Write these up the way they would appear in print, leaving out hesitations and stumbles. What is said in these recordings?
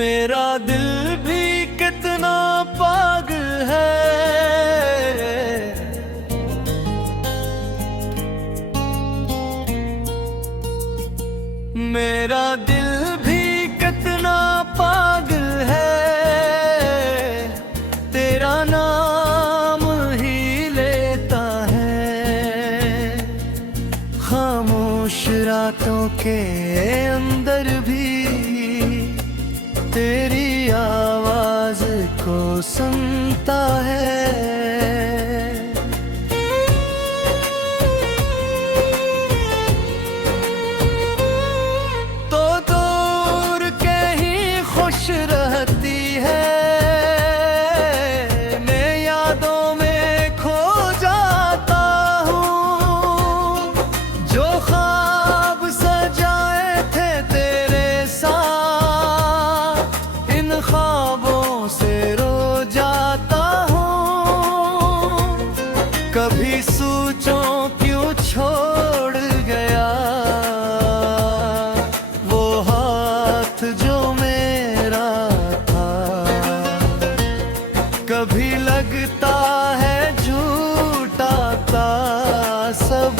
मेरा दिल भी कितना पागल है, मेरा दिल भी कितना पागल है, तेरा नाम ही लेता है। खामोश रातों के अंदर भी तेरी आवाज को सुनता है। तो दूर के ही खुश रहती है, मैं यादों में खो जाता हूँ। जो ख्वाब सजाए थे तेरे साथ, इन ख्वाबों से रो जाता हूँ। कभी सोचो क्यों छोड़ गया वो हाथ जो मेरा था। कभी लगता है झूठा था सब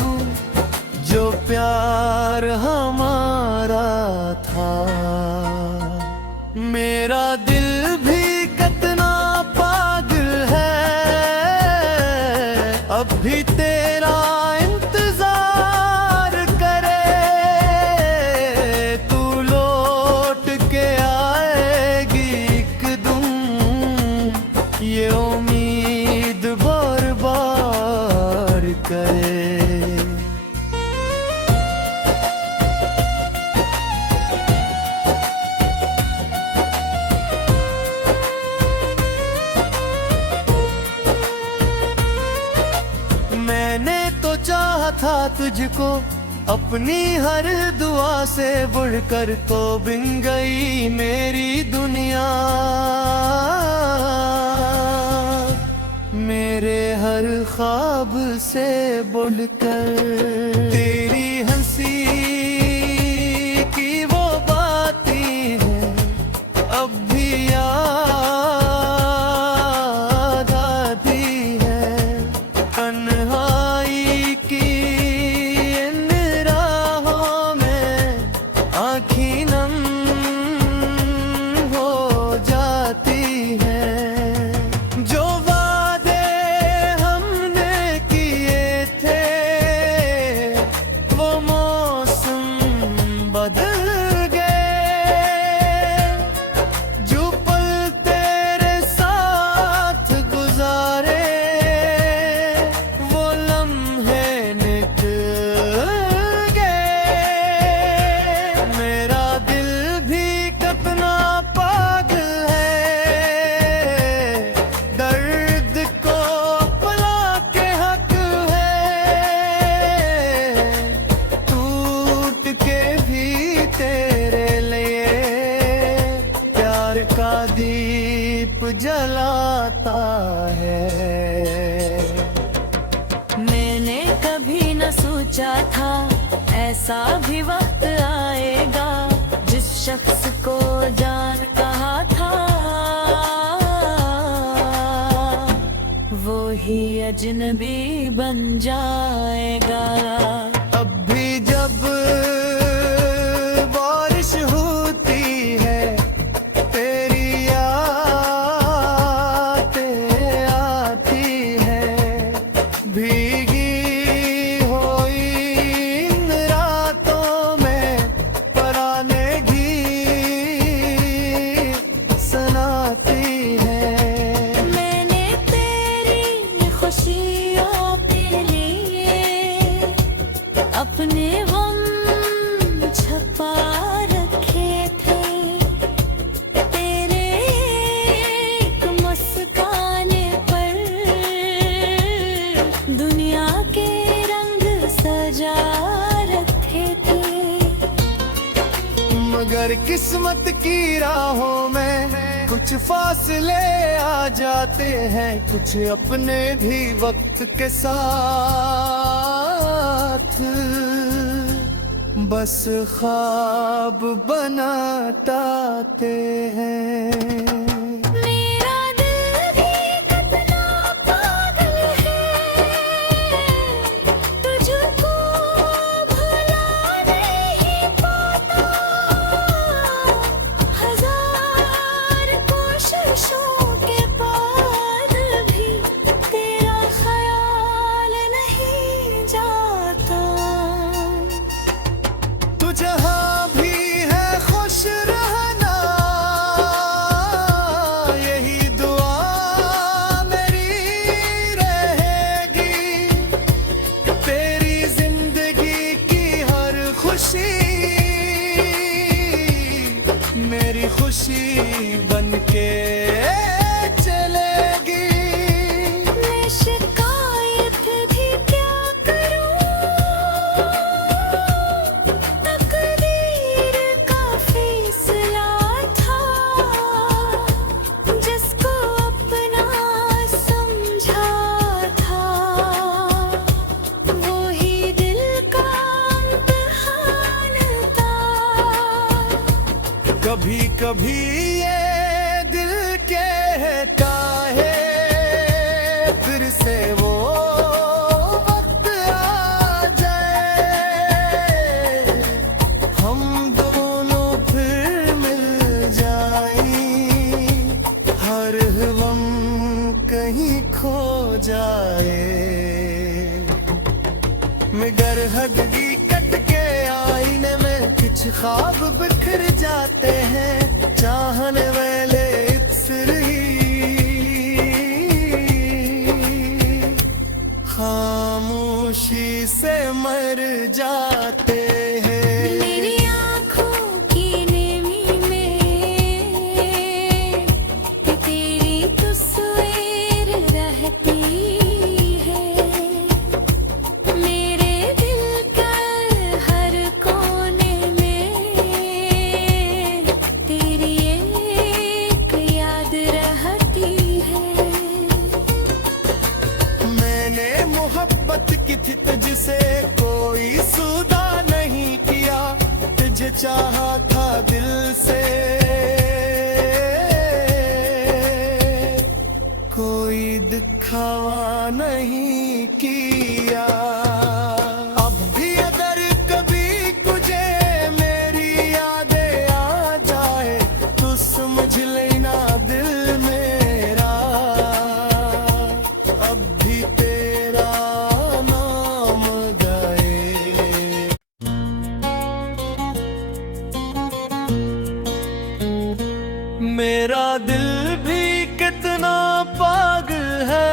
जो प्यार हमारा था। मेरा दिल भी कितना पागल है, अब भी तेरा इंतजार करे। तू लौट के आएगी एक दिन, ये उम्मीद बार बार करे। मैंने तो चाहा था तुझको अपनी हर दुआ से बढ़कर, तो बिन गई मेरी दुनिया। मेरे हर ख्वाब से बढ़कर तेरी हंसी की वो बातें हैं अब भी याद आती है। तन्हाई की इन राहों में आँखें नम हो जाती हैं। जो वादे हमने किए थे वो मौसम बदल गए। जो पल तेरे साथ गुजारे वो लम्हे निकल गए। मेरा दिल भी कितना पागल है, दर्द को अपना के हक है। टूट के भी तेरे लिए प्यार का दीप जलाता है। मैंने कभी न सोचा था ऐसा भी वक्त आएगा, जिस शख्स को जान कहा था वो ही अजनबी बन जाएगा। अब भी जब बारिश होती है तेरी यादें आती है। भीगी हुई इन रातों में पराने गीत सुनाती है। मैंने तेरी खुशियों के लिए अपने गम छपा रखे थे। तेरे एक मुस्काने पर दुनिया के रंग सजा रखे थे। मगर किस्मत की राहों में कुछ फासले आ जाते हैं, कुछ अपने भी वक्त के साथ। बस ख्वाब बनाते हैं। मेरा दिल भी कितना पागल है, तुझको भुला नहीं पाता। हजार कोशिशों के बाद भी तेरा ख्याल नहीं जाता। तू जहाँ भी है खुश रहना, यही दुआ मेरी रहेगी। तेरी जिंदगी की हर खुशी मेरी खुशी बनके चलेगी। मैं शिकायत भी क्या करूं, तकदीर का फैसला था। जिसको अपना समझा था, वो ही दिल का इम्तिहान था। कभी कभी ये दिल कहता है फिर से वो वक्त आ जाए, हम दोनों फिर मिल जाएं, हर गम कहीं खो जाए। मगर हदगी कट के आईने में कुछ ख्वाब बिखर जाते हैं। चाहने वाले इत्सर ही खामोशी से मर जाते हैं। मेरी आँखों की नेमी में तेरी तस्वीर रहती है। मेरे दिल का हर कोने में तेरी एक याद रहती है। मैंने मोहब्बत की थी तुझसे कोई सौदा नहीं किया, तुझे चाहा था दिल से कोई दिखावा नहीं किया। अब भी अगर कभी तुझे मेरी यादें आ जाए तो समझ लेना दिल मेरा अब भी तेरा नाम गाए। मेरा दिल भी कितना पागल है,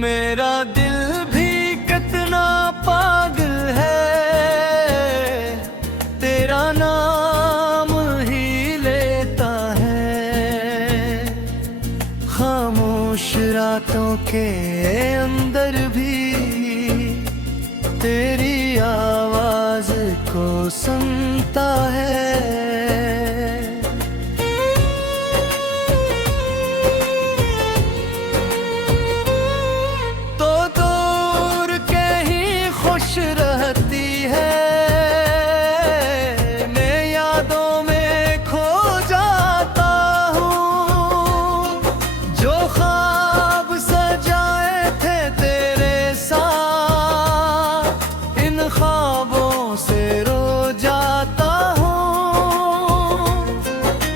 मेरा दिल भी कितना पागल है। तेरा नाम ही लेता है, खामोश रातों के अंदर भी तेरी आवाज को सुनता है। तो दूर कहीं खुश रहती है, मैं यादों में खो जाता हूँ। जो ख्वाब सजाए थे तेरे साथ, इन ख्वाबों से रो जाता हूँ।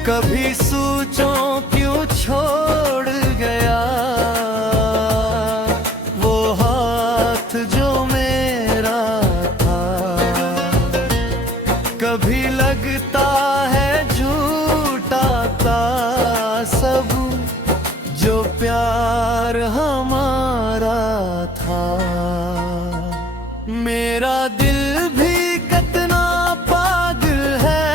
कभी सोचो क्यों छोड़ गया वो हाथ जो मेरा था। कभी लगता है झूठा था सब जो प्यार हमारा था। मेरा दिल भी कितना पागल है,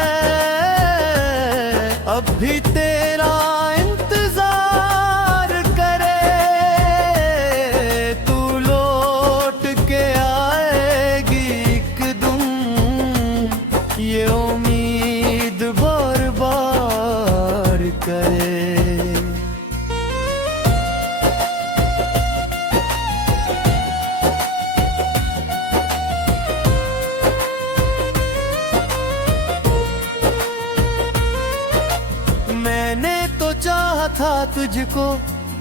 अब भी तेरा इंतजार करे। तू लौट के आएगी एक दिन, ये उम्मीद बार बार करे। तुझको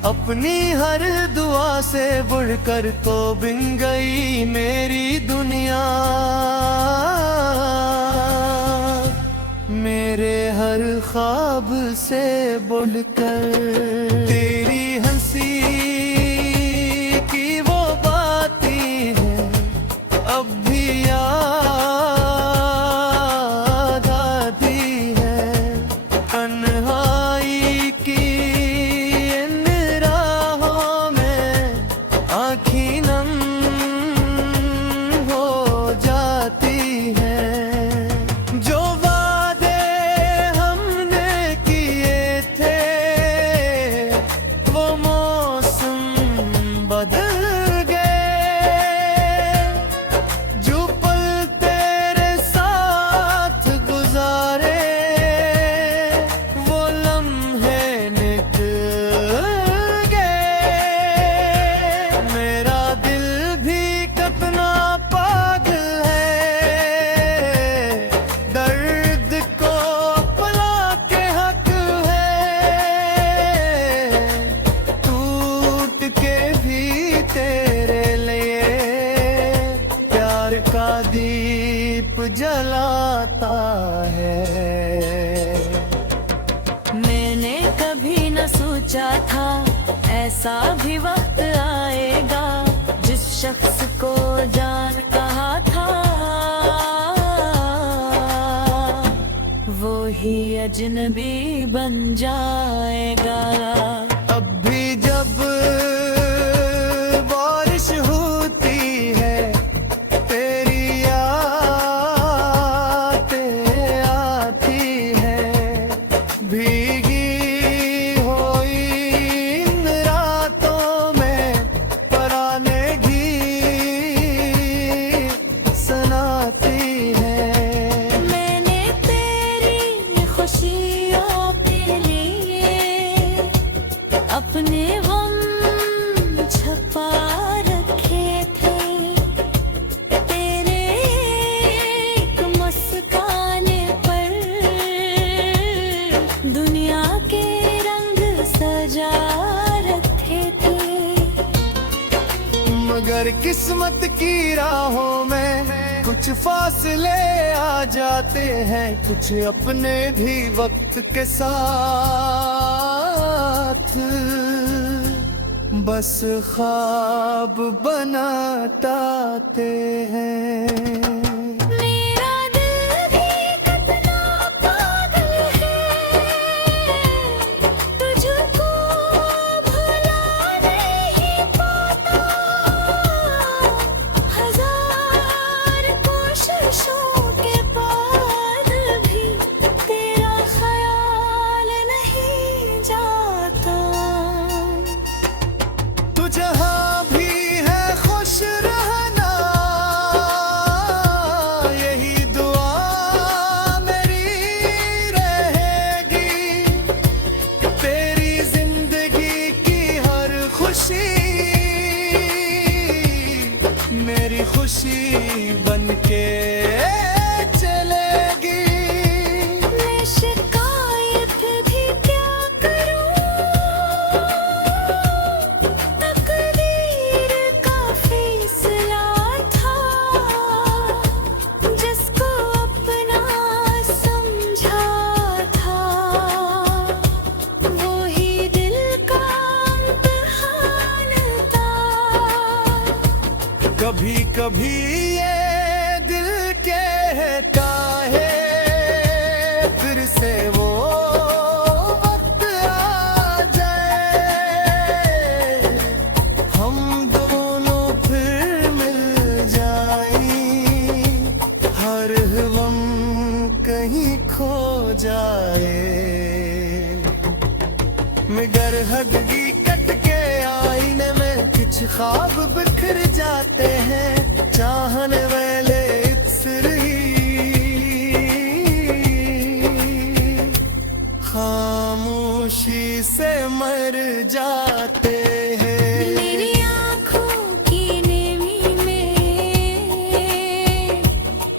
अपनी हर दुआ से बढ़कर तो बिन गई मेरी दुनिया। मेरे हर ख्वाब से बढ़कर तेरी हंसी की वो बातें हैं अब भी याद आती है। तन्हाई की इन राहों में आँखें नम हो जाती है। जो वादे हमने किए थे वो मौसम बदल गए। जो पल तेरे साथ गुजारे वो लम्हे निकल गए। मेरा दिल भी कितना पागल है, दर्द को अपना के हक है। टूट के भी तेरे लिए प्यार का दीप जलाता है। मैंने कभी न सोचा था ऐसा भी वक्त आएगा, जिस शख्स को जान कहा था वो ही अजनबी बन जाएगा। अब भी जब बारिश होती है तेरी यादें आती है। भीगी हुई इन रातों में पराने गीत सुनाती है। मैंने तेरी खुशियों के लिए अपने गम छपा रखे थे। तेरे एक मुस्काने पर दुनिया के रंग सजा रखे थे। मगर किस्मत की राहों में कुछ फासले आ जाते हैं, कुछ अपने भी वक्त के साथ बस ख्वाब बनाते हैं। मेरा दिल भी कितना पागल है, तुझको भुला नहीं पाता। हजार कोशिशों के बाद भी तेरा ख्याल नहीं जाता। तू जहाँ भी है खुश रहना, यही दुआ मेरी रहेगी। तेरी जिंदगी की हर खुशी मेरी खुशी बनके चलेगी। मैं शिकायत भी क्या करूं, तकदीर का फैसला था। जिसको अपना समझा था वो ही दिल का इम्तिहान था। कभी कभी ये दिल कहता है फिर से वो वक्त आ जाए, हम दोनों फिर मिल जाएं। हर गम कहीं खो जाए। मगर हदगी कट के आईने में कुछ ख्वाब बिखर जाते हैं। चाहने वाले इत्सर ही खामोशी से मर जाते हैं। मेरी आँखों की नेमी में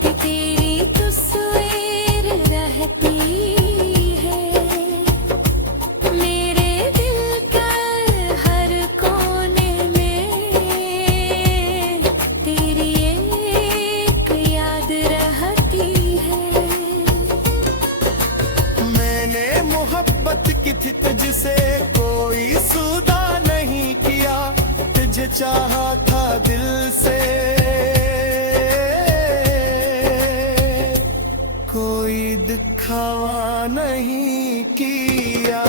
तेरी तस्वीर रहती है। मेरे दिल चाहा था दिल से, कोई दिखावा नहीं किया।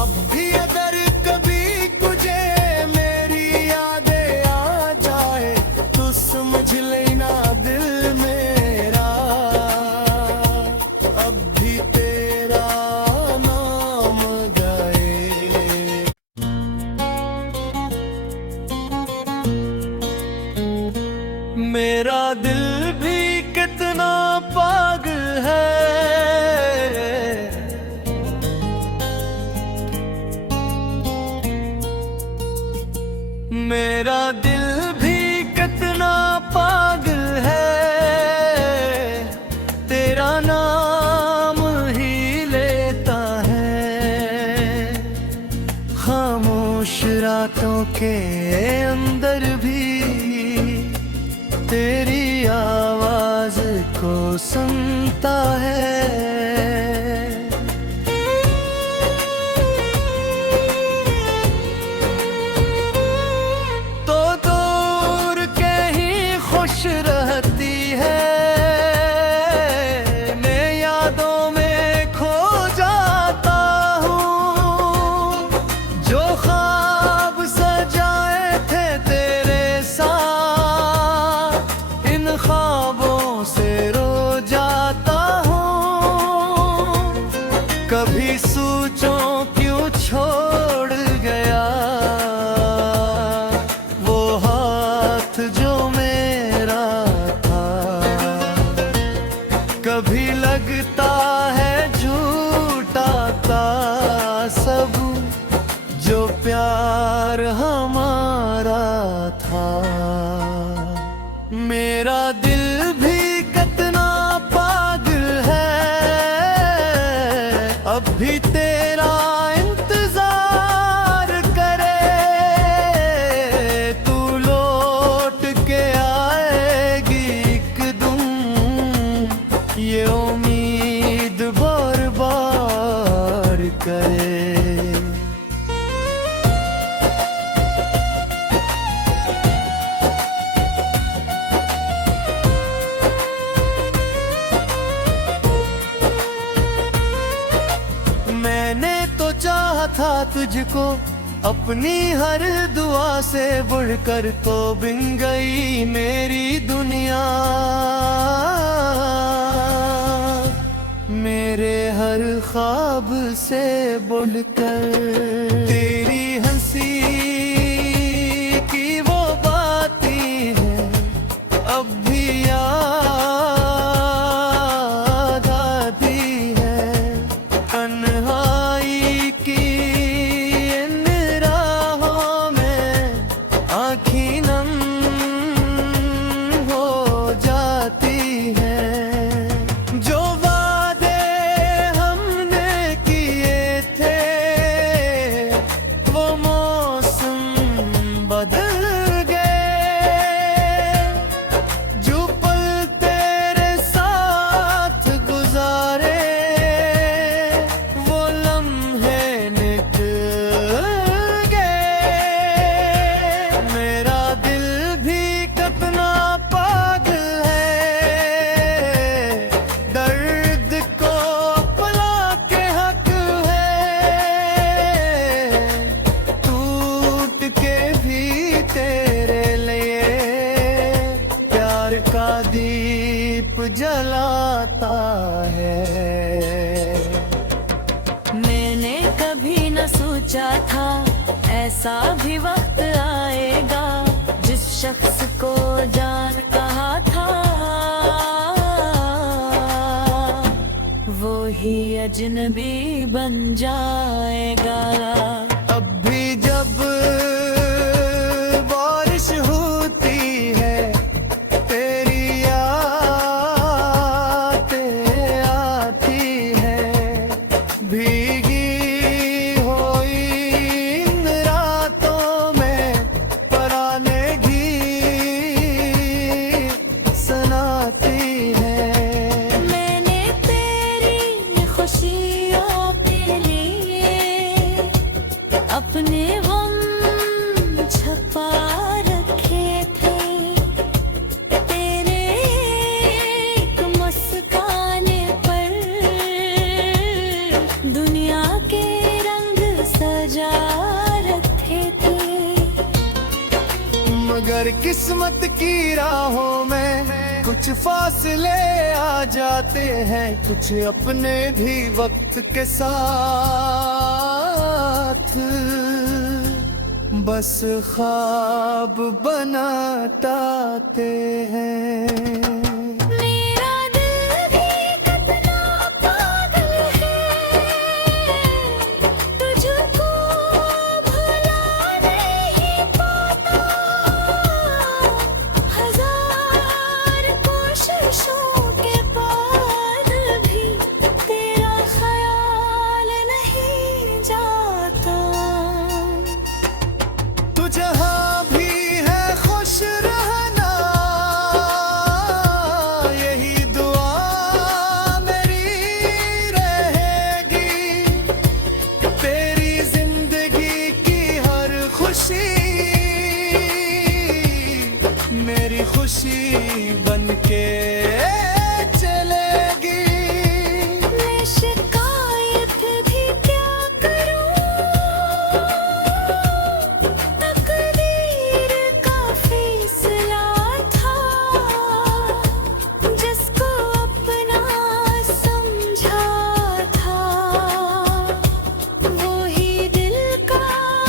अब भी अगर कभी तुझे मेरी यादें आ जाए तो समझ लेना दिल मेरा अब भी तेरा नाम गाए। मेरा दिल भी कितना पागल है, मेरा दिल भी कितना पागल है, तेरा नाम ही लेता है। खामोश रातों के अंदर भी तेरी आवाज को सुनता है। तो दूर के ही खुश रहती है, मैं यादों में खो जाता हूँ। जो ख्वाब सजाए थे तेरे साथ, इन ख्वाबों से रो जाता हूँ। कभी सोचो क्यों छोड़ गया वो हाथ जो मेरा था। कभी लगता है झूठा था सब जो प्यार हमारा था। मेरा दिल भी कितना पागल है, अब भी तेरा इंतजार करे। तू लौट के आएगी एक दिन, ये उम्मीद बार-बार करे। मैंने तो चाहा था तुझको अपनी हर दुआ से बढ़कर, तो बिन गई मेरी दुनिया। मेरे हर ख्वाब से बढ़कर तेरी हंसी की वो बातें हैं अब भी याद आती है। तन्हाई की इन राहों में आँखें नम हो जाती हैं। जो वादे हमने किए थे वो मौसम बदल गए। जो पल तेरे साथ गुजारे वो लम्हे निकल गए। मेरा दिल भी कितना पागल है, दर्द को अपना के हक है। टूट के भी तेरे लिए प्यार का दीप जलाता है। मैंने कभी न सोचा था ऐसा भी वक्त आएगा, जिस शख्स को जान कहा था वो ही अजनबी बन जाएगा। अब भी जब बारिश होती है तेरी यादें आती है। भीगी हुई इन रातों में पराने गीत सुनाती है। मैंने तेरी खुशियों के लिए अपने गम छुपा मगर किस्मत की राहों में कुछ फासले आ जाते हैं, कुछ अपने भी वक्त के साथ बस ख्वाब बनाते हैं। मेरा दिल भी कितना पागल है, तुझको भुला नहीं पाता। हजार कोशिशों के बाद भी तेरा ख्याल नहीं जाता। तू जहाँ भी है खुश रहना, यही दुआ मेरी रहेगी। तेरी जिंदगी की हर खुशी मेरी खुशी बनके चलेगी। मैं शिकायत भी क्या करूं, तकदीर का फैसला था। जिसको अपना समझा था, वो ही दिल का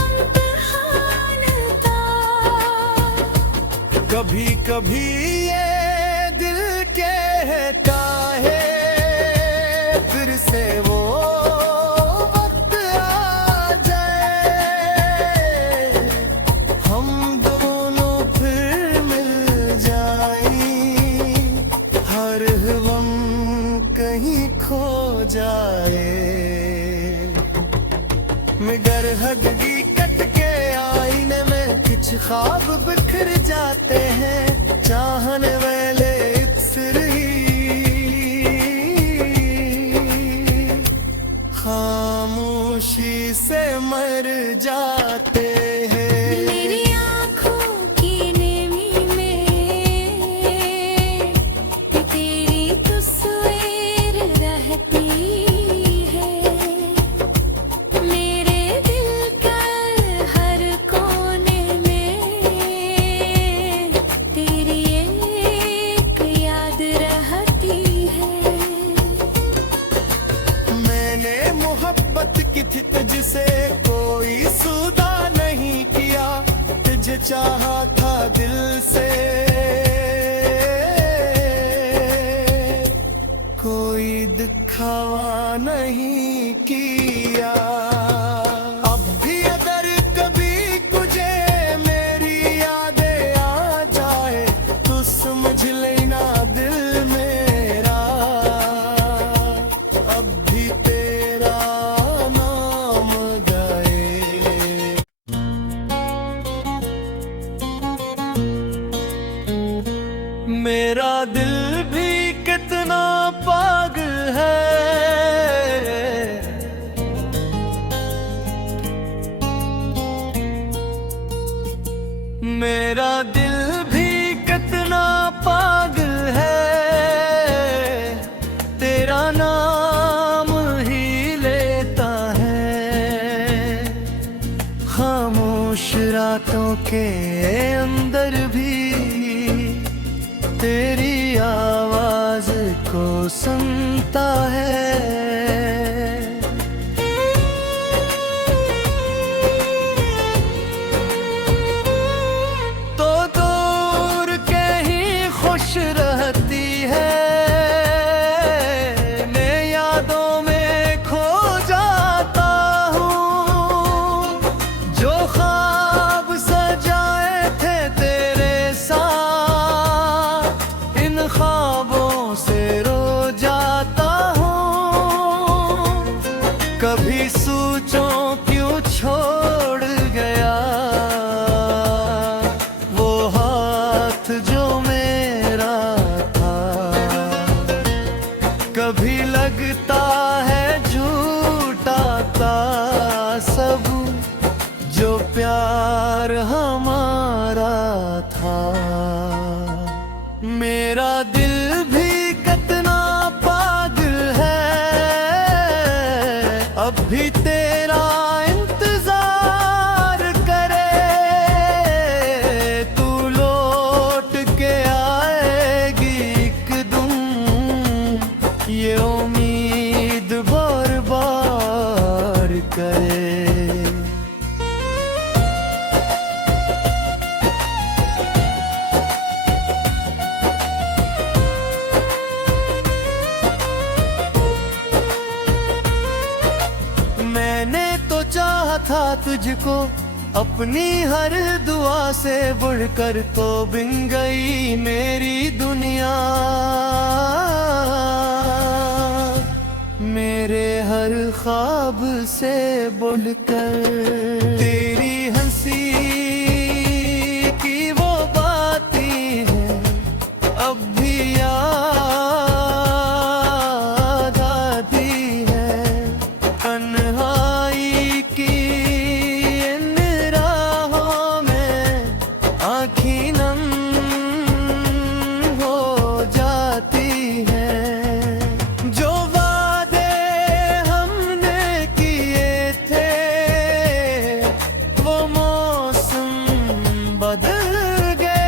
इम्तिहान था। कभी कभी ये दिल कहता है फिर से वो वक्त आ जाए, हम दोनों फिर मिल जाएं, हर गम कहीं खो जाए। मगर हदगी कट के आईने में कुछ ख्वाब बिखर जाते हैं, चाहने वाले इत्सर ही खामोशी से मर जाते हैं। मेरी आँखों की नेमी में तेरी तस्वीर रहती है। मेरे दिल का हर कोने में तेरी एक याद रहती है। मैंने मोहब्बत की थी तुझसे कोई सौदा नहीं किया, तुझे चाहा था दिल से कोई दिखावा नहीं किया। अब भी अगर कभी तुझे मेरी यादें आ जाए तो समझ लेना दिल मेरा अब भी तेरा नाम गाए। मेरा दिल भी कितना पागल है, मेरा दिल भी कितना पागल है, तेरा नाम ही लेता है। खामोश रातों के अंदर भी तेरी आवाज को सुनता है। तो दूर कहीं खुश रहती है, मैं यादों में खो जाता हूँ। जो ख्वाब सजाए थे तेरे साथ, इन ख्वाबों से रो जाता हूँ। कभी सोचो क्यों छोड़ गया वो हाथ जो मेरा था। कभी लगता है झूठा था सब जो प्यार हमारा था। मेरा दिल भी कितना पागल है, अब भी तेरा इंतजार करे। तू तुझको अपनी हर दुआ से बढ़कर तो बिन गई मेरी दुनिया। मेरे हर ख्वाब से बढ़कर तेरी हंसी की वो बातें हैं अब भी याद आती है। तन्हाई की इन राहों में आँखें नम हो जाती है। जो वादे हमने किए थे वो मौसम बदल गए।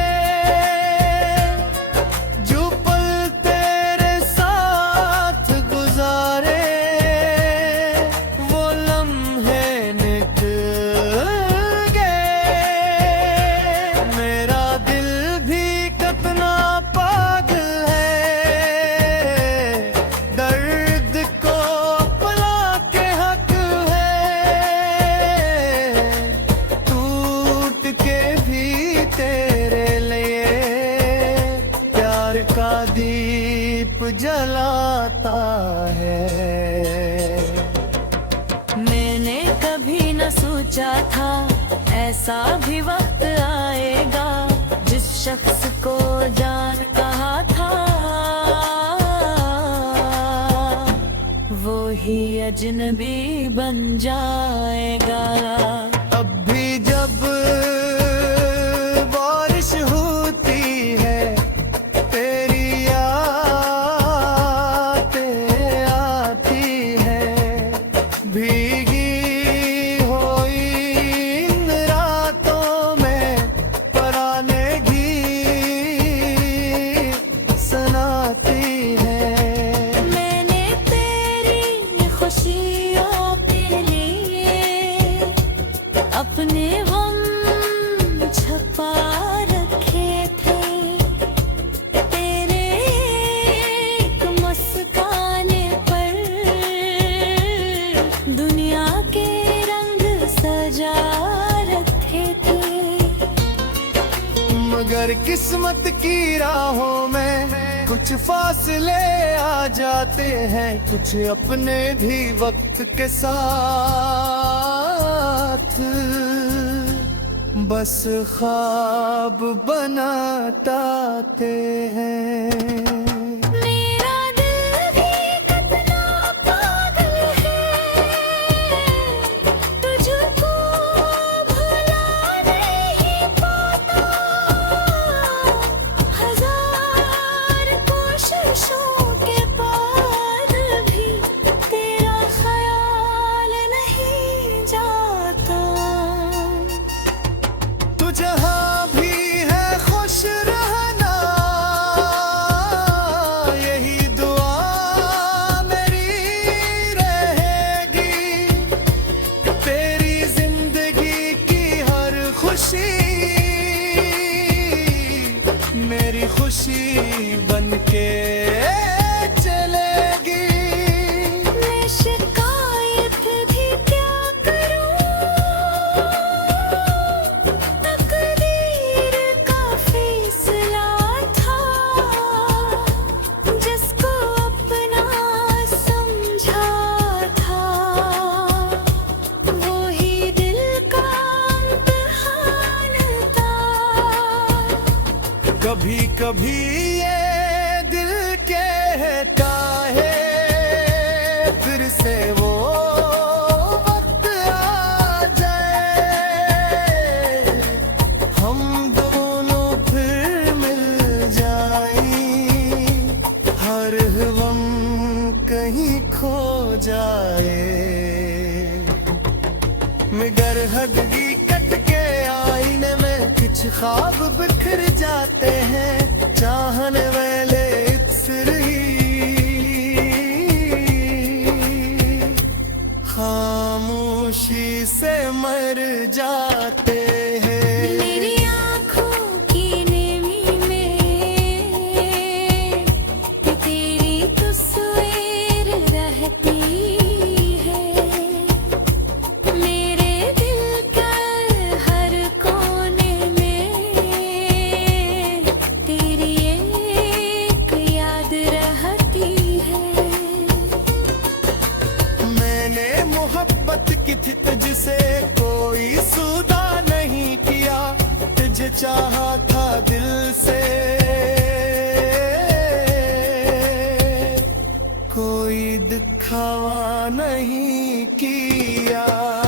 जो पल तेरे साथ गुजारे वो लम्हे निकल गए। मेरा दिल भी कितना पागल है, दर्द को अपना के हक है। टूट के भी तेरे लिए प्यार का दीप जलाता है। मैंने कभी न सोचा था ऐसा भी वक्त आएगा, जिस शख्स को जान कहा था वो ही अजनबी बन जाएगा। अब भी जब बारिश होती है तेरी यादें आती है। भीगी हुई इन रातों में पराने गीत सुनाती है। मैंने तेरी खुशियों के लिए अपने गम छुपा रखे थे। तेरे एक मुस्काने पर दुनिया के रंग सजा रखे थे। मगर किस्मत की राहों में कुछ फासले आ जाते हैं, कुछ अपने भी वक्त के साथ बस ख्वाब बनाते हैं। मेरा दिल भी कितना पागल है, तुझको भुला नहीं पाता। हजार कोशिशों के बाद भी तेरा ख्याल नहीं जाता। तू जहाँ भी है खुश रहना, यही दुआ मेरी रहेगी। तेरी जिंदगी की हर खुशी मेरी खुशी बनके चलेगी। मैं शिकायत भी क्या करूं, तकदीर का फैसला था। जिसको अपना समझा था वो ही दिल का इम्तिहान था। कभी कभी ये दिल कहता है फिर से वो वक्त आ जाए, हम दोनों फिर मिल जाएं। हर गम कहीं खो जाए। मगर हदगी कट के आईने में कुछ ख्वाब बिखर जाते हैं। चाहने वाले इत्सर ही खामोशी से मर जाते हैं। मेरी आँखों की नेमी में तेरी तस्वीर रहती है। मेरे दिल चाहा था दिल से, कोई दिखावा नहीं किया।